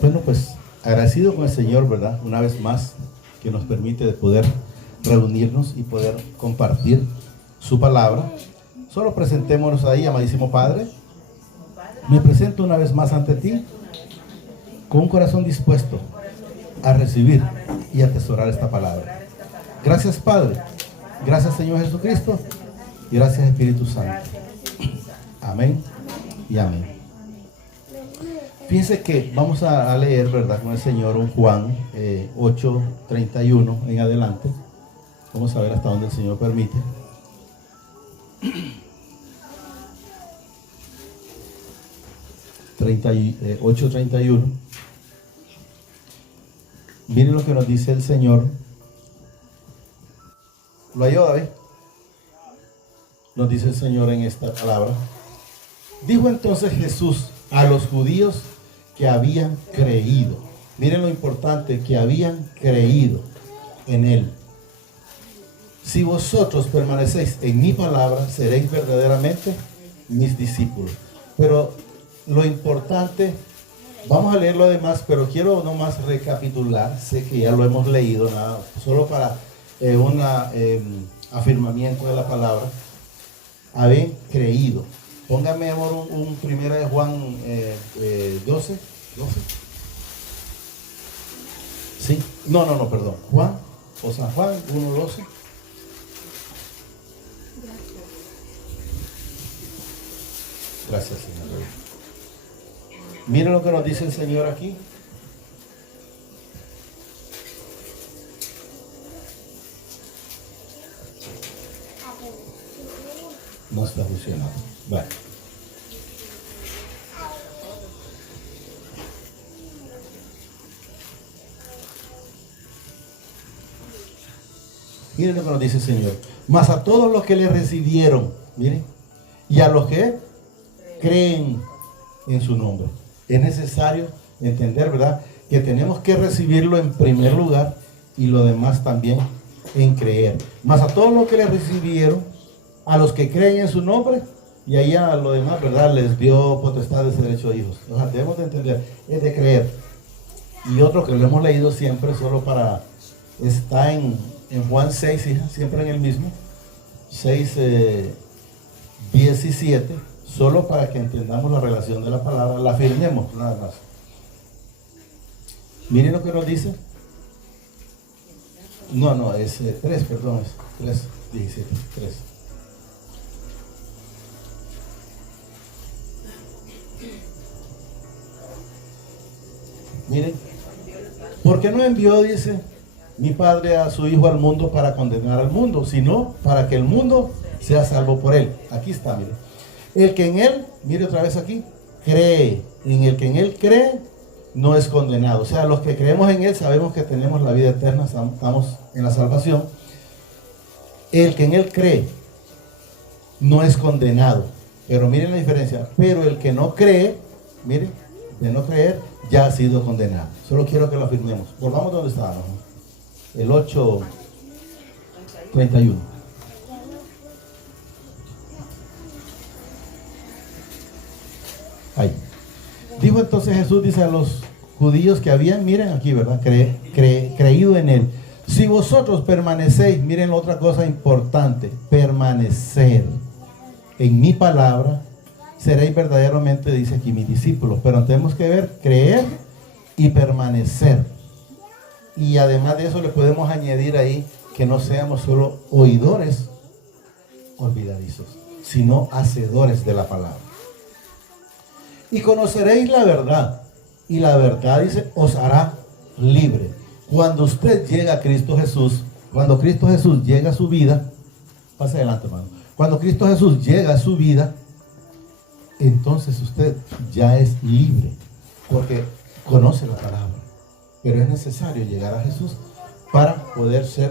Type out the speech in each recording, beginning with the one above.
Bueno, pues agradecido con el Señor, ¿verdad? Una vez más, que nos permite de poder reunirnos y poder compartir su palabra. Solo presentémonos ahí, amadísimo Padre. Me presento una vez más ante ti con un corazón dispuesto a recibir y atesorar esta palabra. Gracias, Padre. Gracias, Señor Jesucristo. Y gracias, Espíritu Santo. Amén y amén. Fíjense que vamos a leer, ¿verdad?, con el Señor un Juan 8:31 en adelante. Vamos a ver hasta dónde el Señor permite. 8:31. Miren lo que nos dice el Señor. ¿Lo halló, David? Nos dice el Señor en esta palabra. Dijo entonces Jesús a los judíos que habían creído. Miren lo importante, que habían creído en Él. Si vosotros permanecéis en mi palabra, seréis verdaderamente mis discípulos. Pero lo importante, vamos a leer lo demás, pero quiero nomás recapitular. Sé que ya lo hemos leído, nada, solo para un afirmamiento de la palabra. Habéis creído. Póngame, amor, un primera de Juan 12. Sí, no, perdón. Juan, o San Juan 1:12. Gracias, Señor. Miren lo que nos dice el Señor aquí. No está funcionando. Bueno. Miren lo que nos dice el Señor. Mas a todos los que le recibieron, miren, y a los que creen en su nombre. Es necesario entender, ¿verdad?, que tenemos que recibirlo en primer lugar y lo demás también en creer. Mas a todos los que le recibieron, a los que creen en su nombre, y ahí a lo demás, ¿verdad?, les dio potestad de ser hechos hijos. O sea, debemos de entender, es de creer. Y otro que lo hemos leído siempre, solo para, está en Juan 6, siempre en el mismo, 6:17, solo para que entendamos la relación de la palabra, la afirmemos nada más. Miren lo que nos dice. No, es 3, perdón, es 3:17, 3. Miren, ¿por qué no envió, dice, mi Padre a su Hijo al mundo para condenar al mundo, sino para que el mundo sea salvo por él? Aquí está, miren. El que en él, mire otra vez aquí, cree. En el que en él cree, no es condenado. O sea, los que creemos en él sabemos que tenemos la vida eterna, estamos en la salvación. El que en él cree, no es condenado. Pero miren la diferencia. Pero el que no cree, miren, de no creer, ya ha sido condenado. Solo quiero que lo afirmemos. Volvamos donde estábamos, ¿no? El 8:31. Ahí. Dijo entonces Jesús, dice a los judíos que habían, miren aquí, ¿verdad?, creído en él. Si vosotros permanecéis, miren otra cosa importante, permanecer en mi palabra, seréis verdaderamente, dice aquí, mis discípulos. Pero tenemos que ver, creer y permanecer. Y además de eso le podemos añadir ahí que no seamos solo oidores olvidadizos, sino hacedores de la palabra. Y conoceréis la verdad, y la verdad, dice, os hará libre. Cuando usted llega a Cristo Jesús, cuando Cristo Jesús llega a su vida, pase adelante, hermano. Cuando Cristo Jesús llega a su vida, entonces usted ya es libre, porque conoce la palabra. Pero es necesario llegar a Jesús para poder ser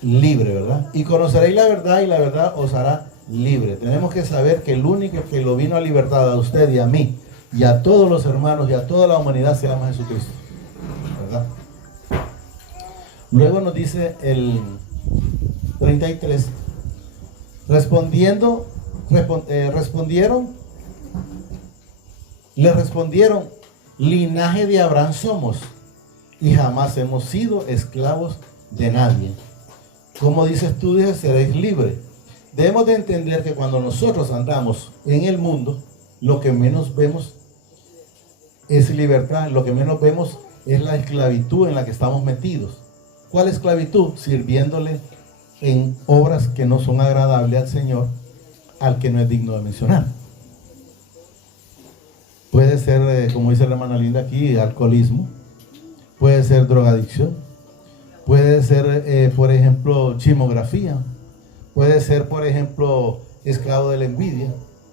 libre, ¿verdad? Y conoceréis la verdad, y la verdad os hará libre. Tenemos que saber que el único que lo vino a libertad a usted y a mí, y a todos los hermanos, y a toda la humanidad, se llama Jesucristo, ¿verdad? Luego nos dice el 33, le respondieron, linaje de Abraham somos y jamás hemos sido esclavos de nadie. Como dices tú, dices, seréis libres. Debemos de entender que cuando nosotros andamos en el mundo, lo que menos vemos es libertad, lo que menos vemos es la esclavitud en la que estamos metidos. ¿Cuál esclavitud? Sirviéndole en obras que no son agradables al Señor, al que no es digno de mencionar. Puede ser, como dice la hermana Linda aquí, alcoholismo, puede ser drogadicción, puede ser, por ejemplo, chismografía, puede ser, por ejemplo, esclavo de la envidia.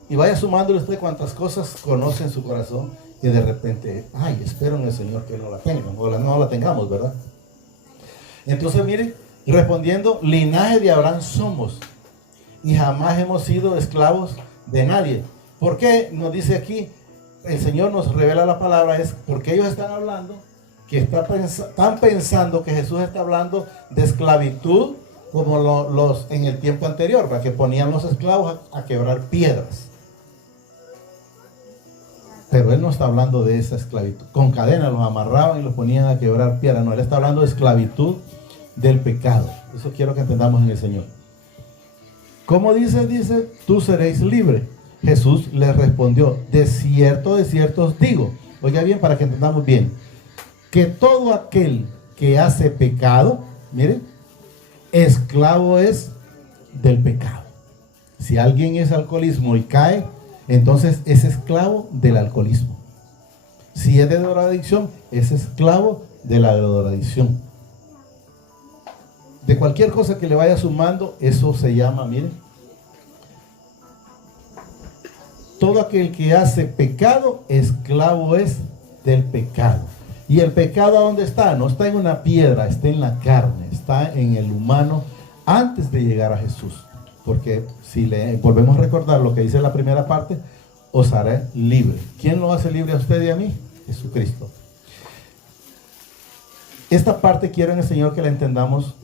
Y vaya sumándole usted cuantas cosas conoce en su corazón y de repente, ay, espero en el Señor que no la tengan, o no la tengamos, ¿verdad? Entonces, mire, respondiendo, linaje de Abraham somos y jamás hemos sido esclavos de nadie. ¿Por qué? Nos dice aquí, el Señor nos revela la palabra, es porque ellos están hablando, que están pensando que Jesús está hablando de esclavitud como los en el tiempo anterior, para que ponían los esclavos a quebrar piedras. Pero Él no está hablando de esa esclavitud. Con cadenas los amarraban y los ponían a quebrar piedras. No, Él está hablando de esclavitud del pecado. Eso quiero que entendamos en el Señor. ¿Cómo dice? Dice, tú seréis libres. Jesús les respondió, de cierto os digo. Oiga bien, para que entendamos bien, que todo aquel que hace pecado, miren, esclavo es del pecado. Si alguien es alcoholismo y cae, entonces es esclavo del alcoholismo. Si es de drogadicción, es esclavo de la drogadicción. De cualquier cosa que le vaya sumando, eso se llama, miren, todo aquel que hace pecado, esclavo es del pecado. ¿Y el pecado a dónde está? No está en una piedra, está en la carne, está en el humano antes de llegar a Jesús. Porque si le volvemos a recordar lo que dice la primera parte, os haré libre. ¿Quién lo hace libre a usted y a mí? Jesucristo. Esta parte quiero en el Señor que la entendamos.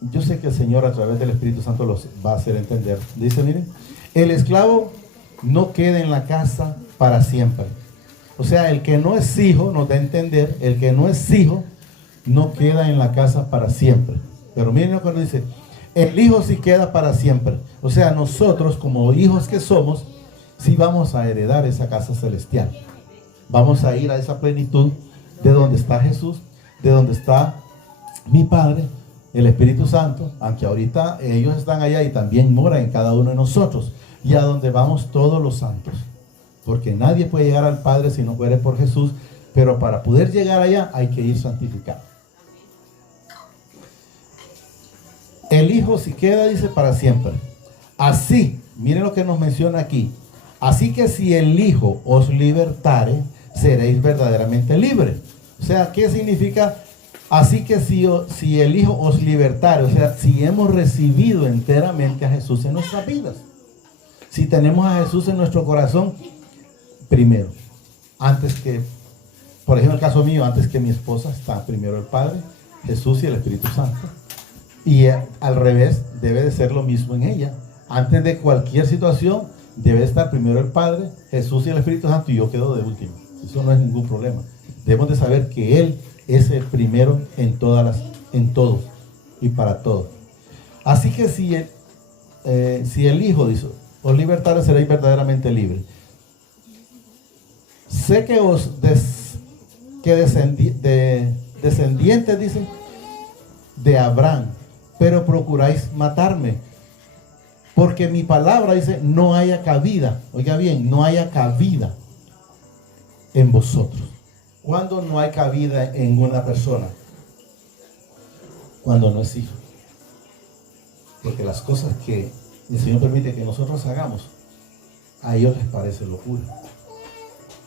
Yo sé que el Señor a través del Espíritu Santo los va a hacer entender. Dice, miren, el esclavo no queda en la casa para siempre. O sea, el que no es hijo, nos da a entender, el que no es hijo, no queda en la casa para siempre. Pero miren lo que nos dice, el hijo sí queda para siempre. O sea, nosotros como hijos que somos, sí vamos a heredar esa casa celestial. Vamos a ir a esa plenitud de donde está Jesús, de donde está mi Padre, el Espíritu Santo, aunque ahorita ellos están allá y también moran en cada uno de nosotros, y a donde vamos todos los santos. Porque nadie puede llegar al Padre si no fuere por Jesús, pero para poder llegar allá hay que ir santificado. El Hijo si queda, dice, para siempre. Así, miren lo que nos menciona aquí. Así que si el Hijo os libertare, seréis verdaderamente libres. O sea, ¿qué significa? Así que si el Hijo os libertare, o sea, si hemos recibido enteramente a Jesús en nuestras vidas. Si tenemos a Jesús en nuestro corazón, primero, antes que, por ejemplo, el caso mío, antes que mi esposa, está primero el Padre, Jesús y el Espíritu Santo. Y al revés, debe de ser lo mismo en ella. Antes de cualquier situación, debe estar primero el Padre, Jesús y el Espíritu Santo, y yo quedo de último. Eso no es ningún problema. Debemos de saber que Él es el primero en todo y para todo. Así que si el Hijo dice, os libertare, seréis verdaderamente libres. Sé que descendientes, dicen, de Abraham, pero procuráis matarme, porque mi palabra, dice, no haya cabida. Oiga bien, no haya cabida en vosotros. ¿Cuándo no hay cabida en una persona? Cuando no es hijo. Porque las cosas que el Señor permite que nosotros hagamos, a ellos les parece locura.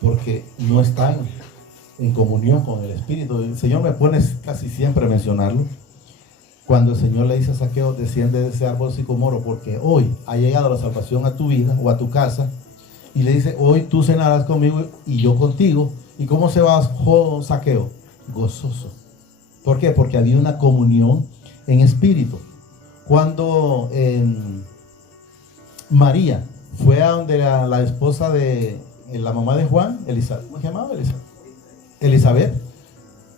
Porque no están en comunión con el Espíritu. El Señor me pone casi siempre a mencionarlo. Cuando el Señor le dice a Zaqueo, desciende de ese árbol sicomoro, porque hoy ha llegado la salvación a tu vida o a tu casa. Y le dice, hoy tú cenarás conmigo y yo contigo. ¿Y cómo se va Zaqueo? Gozoso. ¿Por qué? Porque había una comunión en espíritu. Cuando María fue a donde la esposa de la mamá de Juan, Elisa, ¿cómo se llamaba? Elizabeth,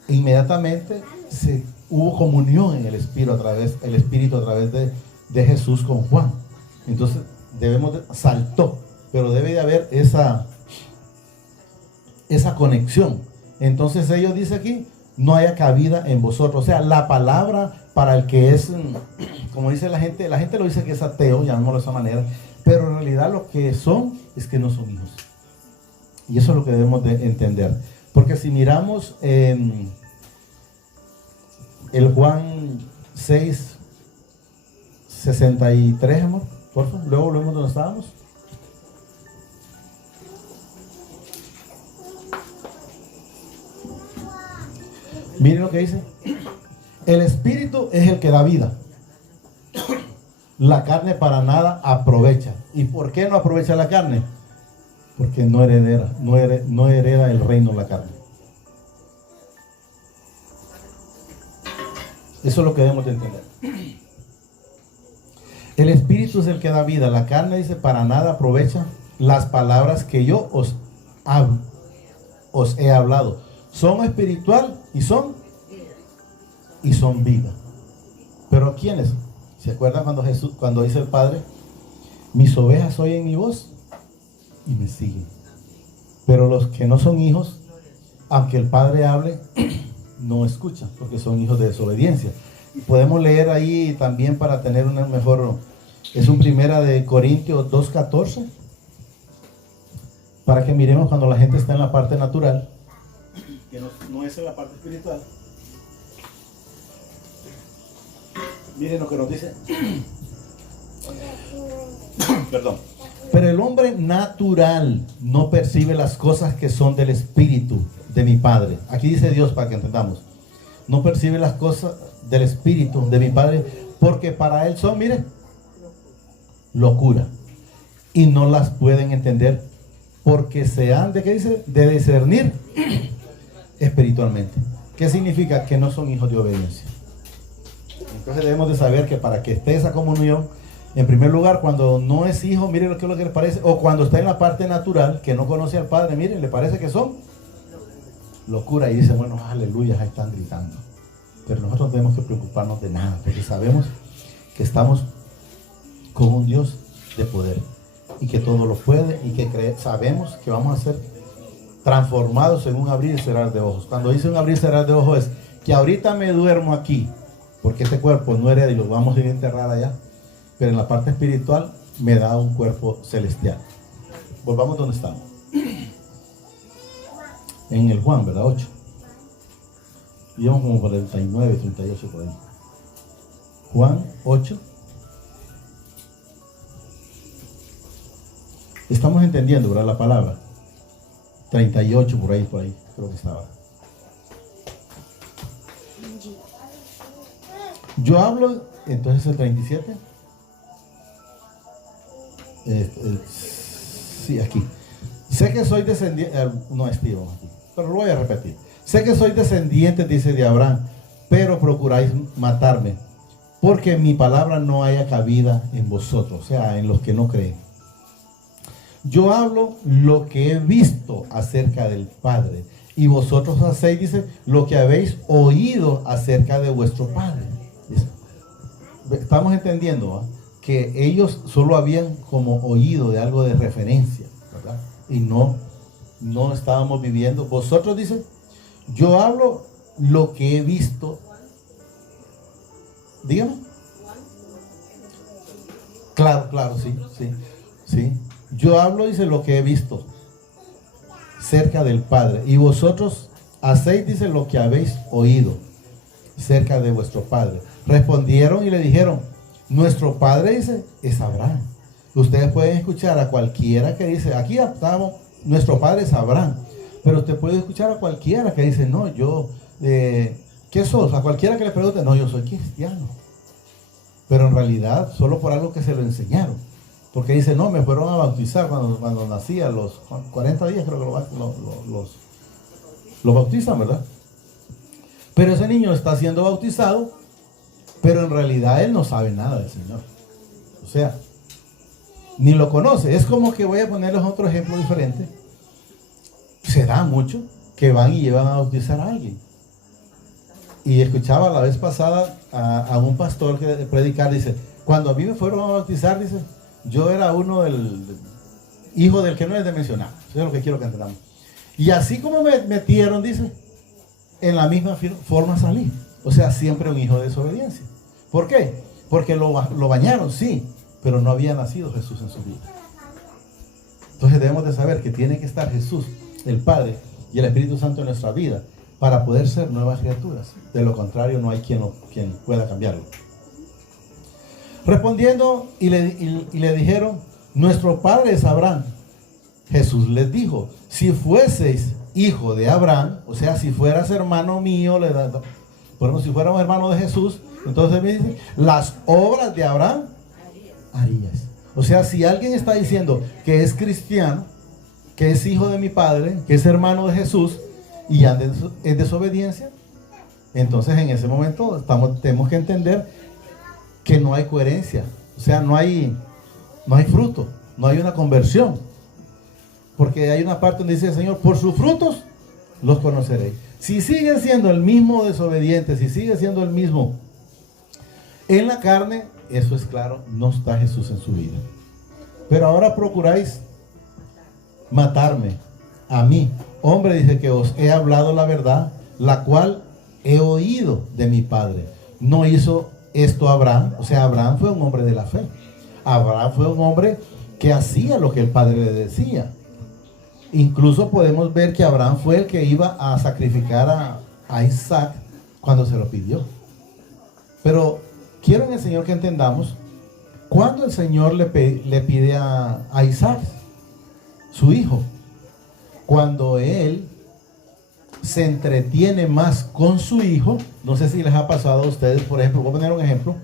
inmediatamente hubo comunión en el Espíritu a través de Jesús con Juan. Entonces saltó, pero debe de haber esa conexión. Entonces ellos dicen aquí, no haya cabida en vosotros. O sea, la palabra para el que es, como dice la gente lo dice que es ateo, llamémoslo de esa manera, pero en realidad lo que son es que no son hijos. Y eso es lo que debemos de entender. Porque si miramos el Juan 6, 63, amor, por favor, luego volvemos donde estábamos. Miren lo que dice. El Espíritu es el que da vida. La carne para nada aprovecha. ¿Y por qué no aprovecha la carne? Porque no hereda el reino la carne. Eso es lo que debemos de entender. El Espíritu es el que da vida. La carne, dice, para nada aprovecha las palabras que yo os he hablado. Son espiritual y son vida. Pero ¿quiénes? ¿Se acuerdan cuando dice el Padre? Mis ovejas oyen mi voz y me siguen. Pero los que no son hijos, aunque el Padre hable, no escuchan, porque son hijos de desobediencia. Y podemos leer ahí también para tener una mejor, es un primera de Corintios 2:14, para que miremos cuando la gente está en la parte natural, que no es en la parte espiritual. Miren lo que nos dice. Perdón. Pero el hombre natural no percibe las cosas que son del Espíritu de mi Padre. Aquí dice Dios para que entendamos. No percibe las cosas del Espíritu de mi Padre, porque para él son, miren, locura. Y no las pueden entender, porque se han de, ¿qué dice? De discernir espiritualmente. ¿Qué significa? Que no son hijos de obediencia. Entonces debemos de saber que para que esté esa comunión, en primer lugar, cuando no es hijo, miren lo que les parece, o cuando está en la parte natural, que no conoce al Padre, miren, le parece que son locura, y dice, bueno, aleluya, ahí están gritando. Pero nosotros no tenemos que preocuparnos de nada, porque sabemos que estamos con un Dios de poder, y que todo lo puede, y que sabemos que vamos a ser transformados en un abrir y cerrar de ojos. Cuando dice un abrir y cerrar de ojos es que ahorita me duermo aquí, porque este cuerpo no hereda y lo vamos a ir a enterrar allá, pero en la parte espiritual me da un cuerpo celestial. Volvamos donde estamos. En el Juan, ¿verdad? 8. Íbamos como por el 39, 38 por ahí. Juan 8. Estamos entendiendo, ¿verdad? La palabra. 38 por ahí, creo que estaba. Yo hablo, entonces el 37. Sí, aquí. Sé que soy descendiente, no es tío aquí, pero lo voy a repetir. Sé que soy descendiente, dice, de Abraham, pero procuráis matarme, porque mi palabra no haya cabida en vosotros, o sea, en los que no creen. Yo hablo lo que he visto acerca del Padre, y vosotros hacéis, dice, lo que habéis oído acerca de vuestro Padre. Dice, estamos entendiendo, ¿eh? Que ellos solo habían como oído de algo de referencia, ¿verdad? Y no estábamos viviendo. Vosotros, dice, yo hablo lo que he visto. Dígame. Claro, sí. Yo hablo, dice, lo que he visto cerca del Padre. Y vosotros hacéis, dice, lo que habéis oído cerca de vuestro Padre. Respondieron y le dijeron, nuestro Padre, dice, es Abraham. Ustedes pueden escuchar a cualquiera que dice, aquí estamos, nuestro Padre es Abraham. Pero usted puede escuchar a cualquiera que dice, no, yo, ¿qué sos? A cualquiera que le pregunte, no, yo soy cristiano. Pero en realidad, solo por algo que se lo enseñaron. Porque dice, no, me fueron a bautizar cuando nací, a los 40 días creo que lo bautizan, ¿verdad? Pero ese niño está siendo bautizado, pero en realidad él no sabe nada del Señor. O sea, ni lo conoce. Es como que voy a ponerles otro ejemplo diferente. Se da mucho que van y llevan a bautizar a alguien. Y escuchaba la vez pasada a un pastor que predicar, dice, cuando a mí me fueron a bautizar, dice, yo era uno del hijo del que no es de mencionar. Eso es lo que quiero que entendamos. Y así como me metieron, dice, en la misma forma salí. O sea, siempre un hijo de desobediencia. ¿Por qué? Porque lo bañaron, sí, pero no había nacido Jesús en su vida. Entonces debemos de saber que tiene que estar Jesús, el Padre y el Espíritu Santo en nuestra vida para poder ser nuevas criaturas. De lo contrario, no hay quien pueda cambiarlo. Respondiendo y le dijeron, nuestro padre es Abraham. Jesús les dijo, si fueseis hijo de Abraham, o sea, si fueras hermano mío, bueno, si fuéramos hermano de Jesús, entonces me dice, las obras de Abraham harías. O sea, si alguien está diciendo que es cristiano, que es hijo de mi padre, que es hermano de Jesús y anda en desobediencia, entonces en ese momento tenemos que entender que no hay coherencia. O sea, no hay fruto, no hay una conversión. Porque hay una parte donde dice el Señor, por sus frutos los conoceréis. Si sigue siendo el mismo desobediente, si sigue siendo el mismo en la carne, eso es claro, no está Jesús en su vida. Pero ahora procuráis matarme a mí, hombre, dice, que os he hablado la verdad, la cual he oído de mi Padre. No hizo esto Abraham. O sea, Abraham fue un hombre de la fe. Abraham fue un hombre que hacía lo que el Padre le decía. Incluso podemos ver que Abraham fue el que iba a sacrificar a Isaac cuando se lo pidió. Pero quiero en el Señor que entendamos cuando el Señor le pide a Isaac, su hijo, cuando él se entretiene más con su hijo. No sé si les ha pasado a ustedes, por ejemplo, voy a poner un ejemplo,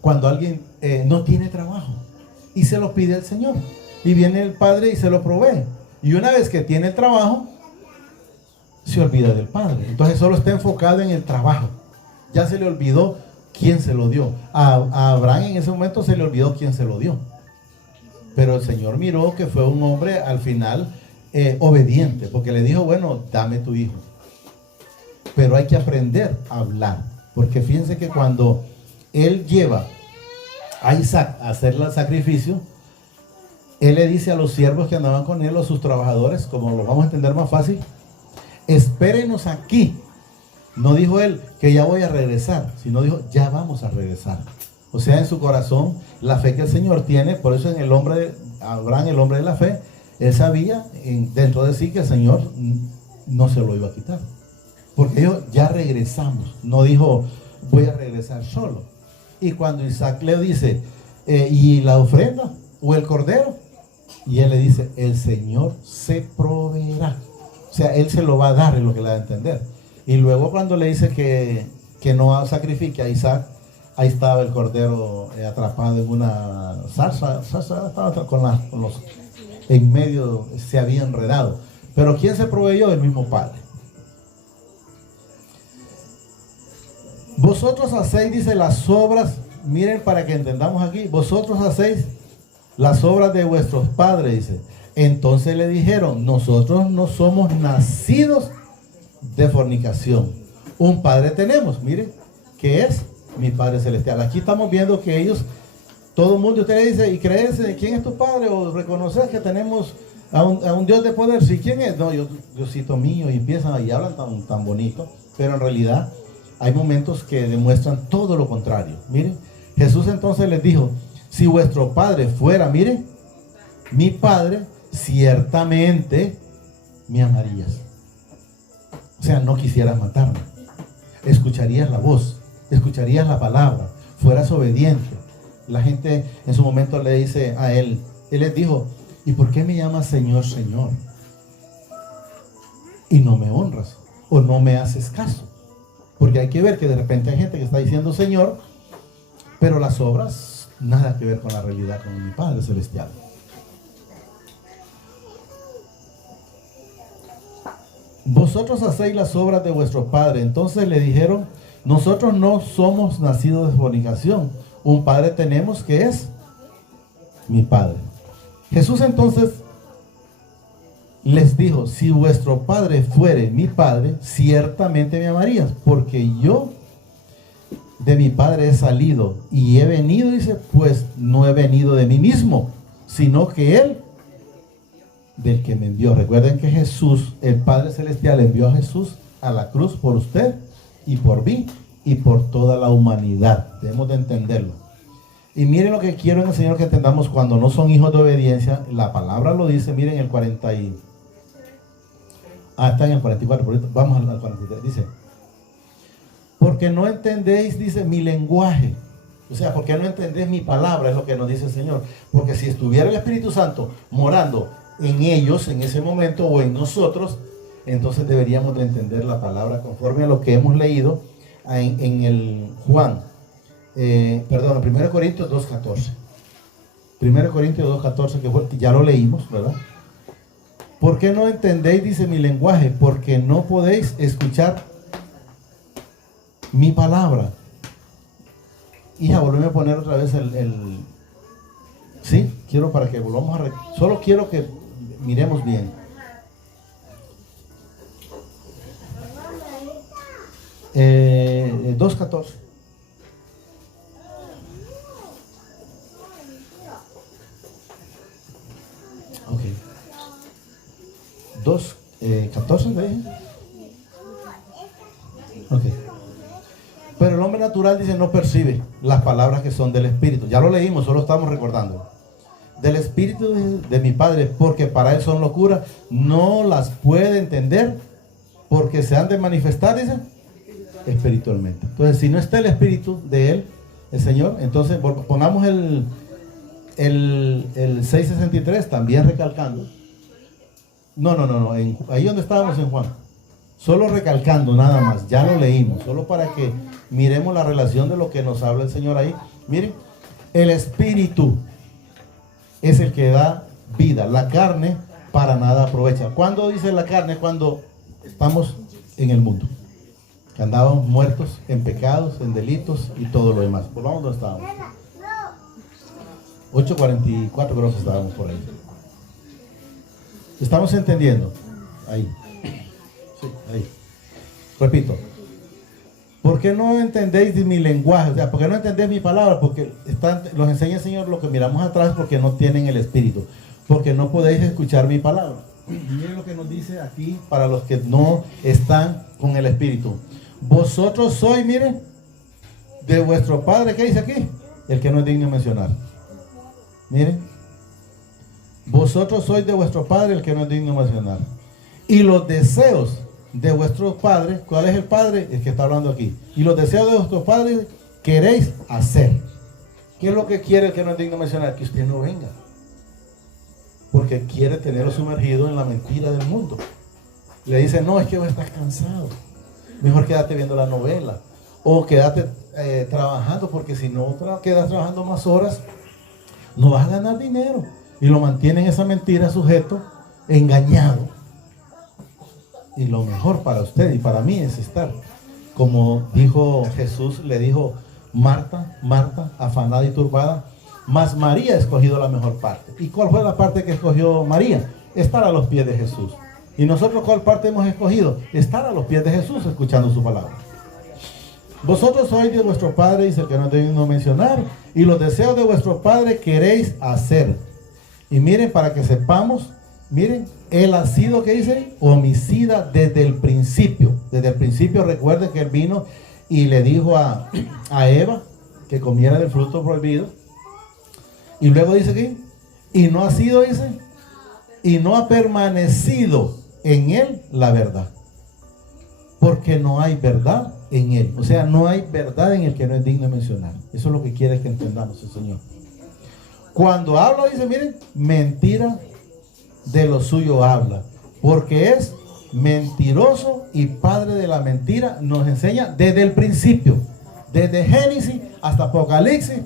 cuando alguien no tiene trabajo y se lo pide al Señor, y viene el Padre y se lo provee, y una vez que tiene el trabajo se olvida del Padre, entonces solo está enfocado en el trabajo, ya se le olvidó quién se lo dio. A Abraham en ese momento se le olvidó quién se lo dio, pero el Señor miró que fue un hombre al final obediente, porque le dijo, bueno, dame tu hijo. Pero hay que aprender a hablar, porque fíjense que cuando él lleva a Isaac a hacer el sacrificio, él le dice a los siervos que andaban con él, a sus trabajadores, como lo vamos a entender más fácil, espérenos aquí. No dijo él que ya voy a regresar, sino dijo, ya vamos a regresar. O sea, en su corazón, la fe que el Señor tiene, por eso en el hombre de Abraham, el hombre de la fe, él sabía dentro de sí que el Señor no se lo iba a quitar. Porque ellos ya regresamos. No dijo, voy a regresar solo. Y cuando Isaac le dice, ¿y la ofrenda? ¿O el cordero? Y él le dice, el Señor se proveerá. O sea, él se lo va a dar, es lo que le da a entender. Y luego cuando le dice que no sacrifique a Isaac, ahí estaba el cordero atrapado en una zarza, estaba con los en medio, se había enredado. Pero ¿quién se proveyó? El mismo Padre. Vosotros hacéis, dice, las obras, miren para que entendamos aquí, vosotros hacéis las obras de vuestros padres, dice. Entonces le dijeron, nosotros no somos nacidos de fornicación. Un padre tenemos, miren, que es mi Padre Celestial. Aquí estamos viendo que ellos, todo el mundo, usted le dice, ¿y crees quién es tu padre? O reconocer que tenemos a un Dios de poder. ¿Sí? ¿Quién es? No, Diosito mío. Y empiezan y hablan tan bonito, pero en realidad hay momentos que demuestran todo lo contrario. Miren, Jesús entonces les dijo, si vuestro padre fuera, miren, mi Padre, ciertamente me amarías. O sea, no quisieras matarme. Escucharías la voz, escucharías la palabra, fueras obediente. La gente en su momento le dice a él les dijo, ¿y por qué me llamas Señor, Señor? Y no me honras o no me haces caso. Porque hay que ver que de repente hay gente que está diciendo Señor, pero las obras nada que ver con la realidad con mi Padre Celestial. Vosotros hacéis las obras de vuestro padre. Entonces le dijeron, nosotros no somos nacidos de fornicación. Un padre tenemos que es mi Padre. Jesús entonces les dijo, si vuestro padre fuere mi padre, ciertamente me amarías, porque yo de mi padre he salido y he venido, dice, pues no he venido de mí mismo, sino que él, del que me envió. Recuerden que Jesús, el Padre Celestial, envió a Jesús a la cruz por usted y por mí y por toda la humanidad. Debemos de entenderlo. Y miren lo que quiero en el Señor que entendamos cuando no son hijos de obediencia. La palabra lo dice, miren el 40 y... está en el 44, por ahí, vamos al 43, dice, porque no entendéis, dice, mi lenguaje. O sea, porque no entendéis mi palabra, es lo que nos dice el Señor. Porque si estuviera el Espíritu Santo morando en ellos, en ese momento, o en nosotros, entonces deberíamos de entender la palabra conforme a lo que hemos leído en el Juan, en 1 Corintios 2.14. 1 Corintios 2.14, que ya lo leímos, ¿verdad? ¿Por qué no entendéis, dice, mi lenguaje? Porque no podéis escuchar mi palabra. Hija, volveme a poner otra vez sí, quiero para que volvamos a... Solo quiero que miremos bien. Eh, 2.14. Ok. 2.14, ¿le dije? Ok. Pero el hombre natural, dice, no percibe las palabras que son del Espíritu. Ya lo leímos, solo estamos recordando. Del Espíritu de mi Padre, porque para él son locura, no las puede entender, porque se han de manifestar, dice, espiritualmente. Entonces, si no está el Espíritu de él, el Señor, entonces pongamos el 6.63, también recalcando. No, ahí donde estábamos en Juan. Solo recalcando nada más, ya lo leímos, solo para que miremos la relación de lo que nos habla el Señor ahí. Miren, el Espíritu es el que da vida, la carne para nada aprovecha. ¿Cuándo dice la carne? Cuando estamos en el mundo, que andábamos muertos en pecados, en delitos y todo lo demás. Volvamos donde estábamos. 8.44 creo que estábamos por ahí. ¿Estamos entendiendo? Ahí. Sí, ahí. Repito. ¿Por qué no entendéis mi lenguaje? O sea, ¿por qué no entendéis mi palabra? Porque los enseña el Señor lo que miramos atrás, porque no tienen el Espíritu. Porque no podéis escuchar mi palabra. Miren lo que nos dice aquí para los que no están con el Espíritu. Vosotros sois, miren, de vuestro Padre. ¿Qué dice aquí? El que no es digno de mencionar. Miren. Vosotros sois de vuestro Padre, el que no es digno de mencionar. Y los deseos de vuestro Padre, ¿cuál es el Padre? El que está hablando aquí. Y los deseos de vuestro Padre queréis hacer. ¿Qué es lo que quiere el que no es digno de mencionar? Que usted no venga. Porque quiere tenerlo sumergido en la mentira del mundo. Le dice, no, es que vos estás cansado. Mejor quédate viendo la novela. O quédate trabajando, porque si no quedas trabajando más horas, no vas a ganar dinero. Y lo mantienen esa mentira sujeto, engañado. Y lo mejor para usted y para mí es estar, como dijo Jesús, le dijo, Marta, Marta, afanada y turbada, mas María ha escogido la mejor parte. ¿Y cuál fue la parte que escogió María? Estar a los pies de Jesús. ¿Y nosotros cuál parte hemos escogido? Estar a los pies de Jesús, escuchando su palabra. Vosotros sois de vuestro Padre, dice el que no tengo que mencionar, y los deseos de vuestro Padre queréis hacer. Y miren, para que sepamos, miren, él ha sido, ¿qué dice? Homicida desde el principio. Desde el principio, recuerden que él vino y le dijo a Eva que comiera del fruto prohibido. Y luego dice aquí, y no ha sido, dice, y no ha permanecido en él la verdad. Porque no hay verdad en él. O sea, no hay verdad en el que no es digno de mencionar. Eso es lo que quiere que entendamos el Señor. Cuando habla, dice, miren, mentira de lo suyo habla, porque es mentiroso y padre de la mentira. Nos enseña desde el principio, desde Génesis hasta Apocalipsis,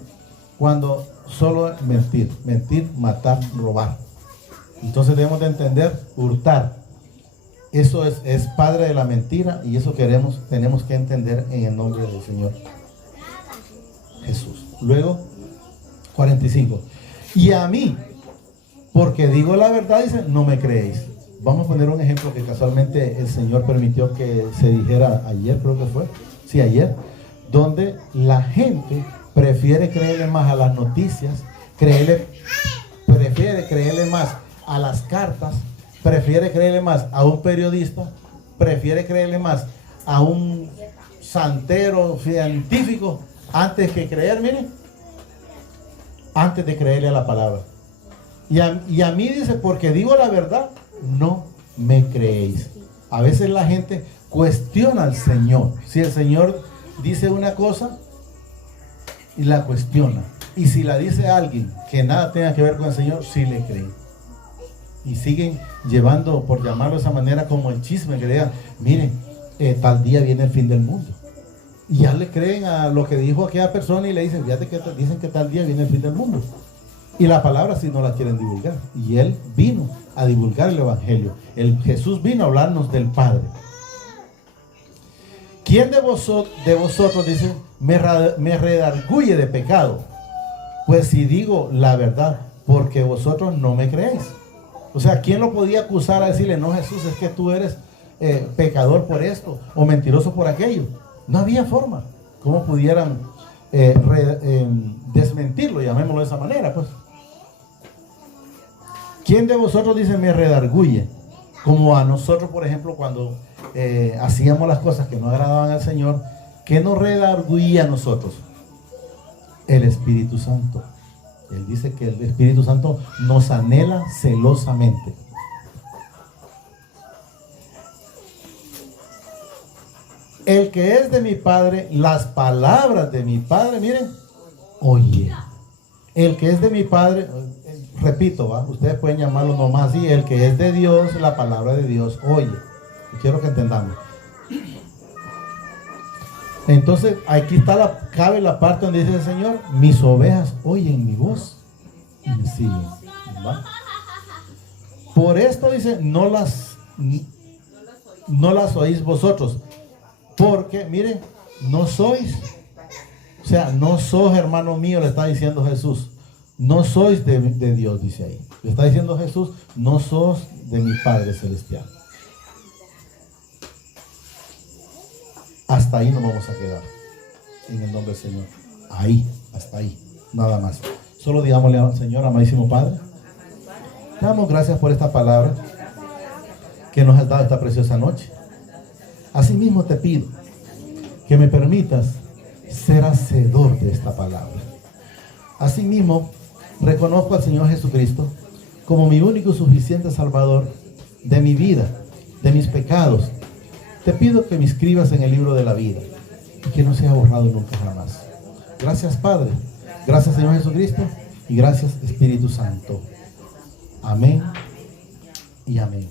cuando solo es mentir, matar, robar. Entonces debemos de entender, hurtar. Eso es padre de la mentira, y eso tenemos que entender en el nombre del Señor Jesús. Luego, 45. Y a mí, porque digo la verdad, dice, no me creéis. Vamos a poner un ejemplo que casualmente el Señor permitió que se dijera ayer, creo que fue. Sí, ayer. Donde la gente prefiere creerle más a las noticias, prefiere creerle más a las cartas, prefiere creerle más a un periodista, prefiere creerle más a un santero científico antes que creer, miren, antes de creerle a la palabra. Y a mí dice, porque digo la verdad, no me creéis. A veces la gente cuestiona al Señor. Si el Señor dice una cosa y la cuestiona, y si la dice alguien que nada tenga que ver con el Señor, sí le creen. Y siguen llevando, por llamarlo de esa manera, como el chisme, que digan, miren, tal día viene el fin del mundo. Y ya le creen a lo que dijo aquella persona y le dicen, fíjate que dicen que tal día viene el fin del mundo. Y la palabra sí no la quieren divulgar. Y Él vino a divulgar el Evangelio. Jesús vino a hablarnos del Padre. ¿Quién de vosotros, dice, me redarguye de pecado? Pues si digo la verdad, porque vosotros no me creéis. O sea, ¿quién lo podía acusar a decirle, no, Jesús, es que tú eres pecador por esto o mentiroso por aquello? No había forma. ¿Cómo pudieran desmentirlo? Llamémoslo de esa manera, pues. ¿Quién de vosotros, dice, me redarguye? Como a nosotros, por ejemplo, cuando hacíamos las cosas que no agradaban al Señor, ¿qué nos redarguía a nosotros? El Espíritu Santo. Él dice que el Espíritu Santo nos anhela celosamente. El que es de mi Padre, las palabras de mi Padre, miren, oye. El que es de mi Padre, repito, ¿va? Ustedes pueden llamarlo nomás así, el que es de Dios, la palabra de Dios, oye. Y quiero que entendamos. Entonces, aquí está cabe la parte donde dice el Señor, mis ovejas oyen mi voz y me siguen. ¿Va? Por esto dice, no las oís vosotros. Porque, miren, no sois, o sea, no sos hermano mío, le está diciendo Jesús. No sois de Dios, dice ahí. Le está diciendo Jesús, no sos de mi Padre Celestial. Hasta ahí nos vamos a quedar. En el nombre del Señor. Ahí, hasta ahí. Nada más. Solo digámosle al Señor, amadísimo Padre. Te damos gracias por esta palabra que nos has dado esta preciosa noche. Asimismo te pido que me permitas ser hacedor de esta palabra. Asimismo, reconozco al Señor Jesucristo como mi único y suficiente Salvador de mi vida, de mis pecados. Te pido que me inscribas en el libro de la vida y que no sea borrado nunca jamás. Gracias, Padre. Gracias, Señor Jesucristo. Y gracias, Espíritu Santo. Amén y amén.